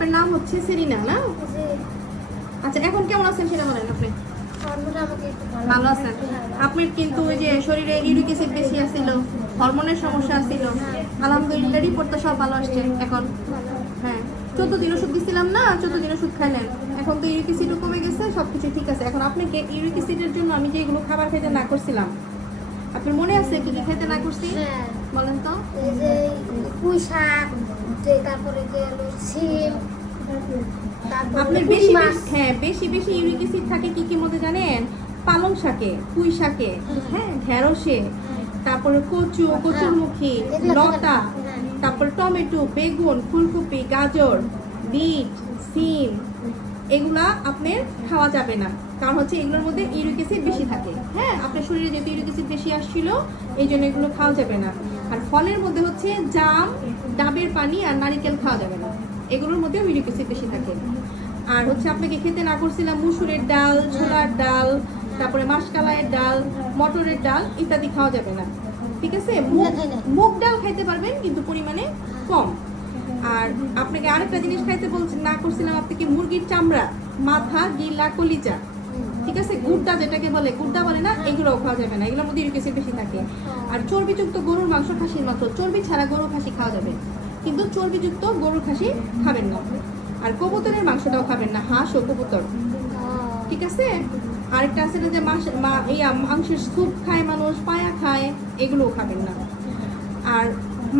আপনার নাম হচ্ছে সেরিনা না? আচ্ছা, এখন কেমন আছেন সেটা বলেন আপনি। ভালো আছেন? আপনার কিন্তু ওই যে শরীরে ইউরিক অ্যাসিড বেশি আছিল, হরমোনের সমস্যা আছিল, আলহামদুলিল্লাহ রিপোর্ট তো সব ভালো আসছে এখন। হ্যাঁ, 14 দিন ওষুধ দিছিলাম না, 14 দিন ওষুধ খাইলেন, এখন তো ইউরিক অ্যাসিডও কমে গেছে, সবকিছু ঠিক আছে। এখন আপনাকে ইউরিক অ্যাসিডের জন্য আমি যে এগুলো খাবার খাইতে না করছিলাম, আপনার মনে আছে কি কি খাইতে না করছি? বলেন তো। এই যে পুঁই শাক, তারপরে যে হলো শিম, আপনার বেশি হ্যাঁ বেশি বেশি ইউরিক অ্যাসিড থাকে কি কি মধ্যে জানেন? পালং শাকে, পুঁই শাকে, হ্যাঁ ঢেঁড়সে, তারপরে কচু, কচুরমুখী, লতা, তারপর টমেটো, বেগুন, ফুলকপি, গাজর, বিট, সিম, এগুলা আপনার খাওয়া যাবে না। কারণ হচ্ছে এগুলোর মধ্যে ইউরিক অ্যাসিড বেশি থাকে। হ্যাঁ, আপনার শরীরে যেহেতু ইউরিক অ্যাসিড বেশি আসছিল, এই জন্য এগুলো খাওয়া যাবে না। আর ফলের মধ্যে হচ্ছে জাম, ডাবের পানি আর নারিকেল খাওয়া যাবে না, এগুলোর মধ্যে ইউরিক অ্যাসিড বেশি থাকে। আর হচ্ছে আপনাকে খেতে না করছিলাম মুসুরের ডাল, ছোলার ডাল, তারপরে মাসকালাইয়ের ডাল, মটরের ডাল ইত্যাদি খাওয়া যাবে না, ঠিক আছে? মুগ ডাল খাইতে পারবেন কিন্তু পরিমাণে কম। আর আপনাকে আরেকটা জিনিস খাইতে না করছিলাম আপনাকে মুরগির চামড়া, মাথা, গিলা, কলিজা, ঠিক আছে? গুড়টা যেটাকে বলে, গুড়টা বলে না, এগুলোও খাওয়া যাবে না, এগুলোর মধ্যে ইউরিক অ্যাসিড বেশি থাকে। আর চর্বিযুক্ত গরুর মাংস, খাসির মাংস, চর্বি ছাড়া গরু খাসি খাওয়া যাবে, কিন্তু চর্বিযুক্ত গরুর খাসি খাবেন না। আর কবুতরের মাংসটাও খাবেন না, হাঁস ও কবুতর, ঠিক আছে? আরেকটা আছে না যে মাংসের স্যুপ খায় মানুষ, পায়া খায়, এগুলোও খাবেন না। আর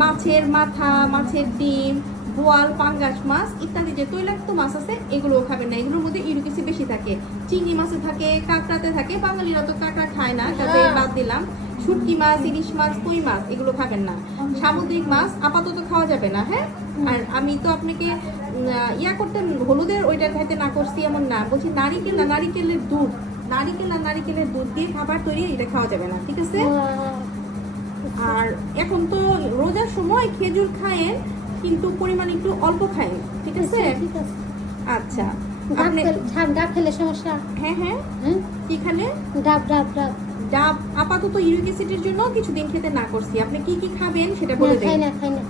মাছের মাথা, মাছের ডিম, বোয়াল, পাঙ্গাস মাছ ইত্যাদি যে তৈলাক্ত মাছ আছে, এগুলোও খাবেন না, এগুলোর মধ্যে ইউরিক অ্যাসিড বেশি থাকে। চিংড়ি মাছে থাকে, কাঁকড়াতে থাকে, বাঙালিরা তো কাঁকড়া খায় না, কাজে বাদ দিলাম। শুটকি মাছ, ইলিশ মাছ, কই মাছ, এগুলো খাবেন না। সামুদ্রিক মাছ আপাতত খাওয়া যাবে না। হ্যাঁ, আর আমি তো আপনাকে করতে হলুদের ওইটা খাইতে না করছি এমন না, বলছি নারিকেল না নারিকেলের দুধ, নারিকেল আর নারিকেলের দুধ দিয়ে খাবার তৈরি, এটা খাওয়া যাবে না, ঠিক আছে? আর এখন তো রোজার সময় খেজুর খায়েন, কিন্তু পরিমাণ একটু অল্প খায়, ঠিক আছে? আচ্ছা, আপনি ডাব খেলে সমস্যা? হ্যাঁ হ্যাঁ, কি খালে? ডাব ডাব ডাব ডাব আপাতত ইউরিক অ্যাসিডের জন্য কিছুদিন খেতে না করছি। আপনি কি কি খাবেন সেটা বলে দেন। খাই না।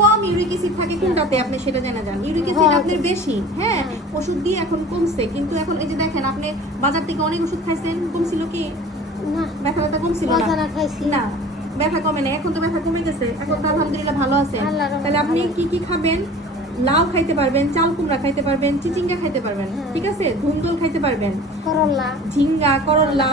কম ইউরিক অ্যাসিড থাকে কোনটাতে আপনি সেটা জানা যান। ইউরিক অ্যাসিড আপনার বেশি, হ্যাঁ, ওষুধ দিয়ে এখন কমছে, কিন্তু এখন এই যে দেখেন আপনি বাজার থেকে অনেক ওষুধ খাইছেন, কমছিল কি? না, ব্যথাটা কমছিল না, খাইছি না ব্যথা কমে না, এখন তো ব্যথা কমে গেছে, এখন তো আলহামদুলিল্লাহ ভালো আছে। তাহলে আপনি কি কি খাবেন? লাউ খাইতে পারবেন, চাল কুমড়া খাইতে পারবেন, চিচিঙ্গা খাইতে পারবেন, ঠিক আছে? ধুন্দল খাইতে পারবেন, করলা, ঝিঙ্গা, করলা,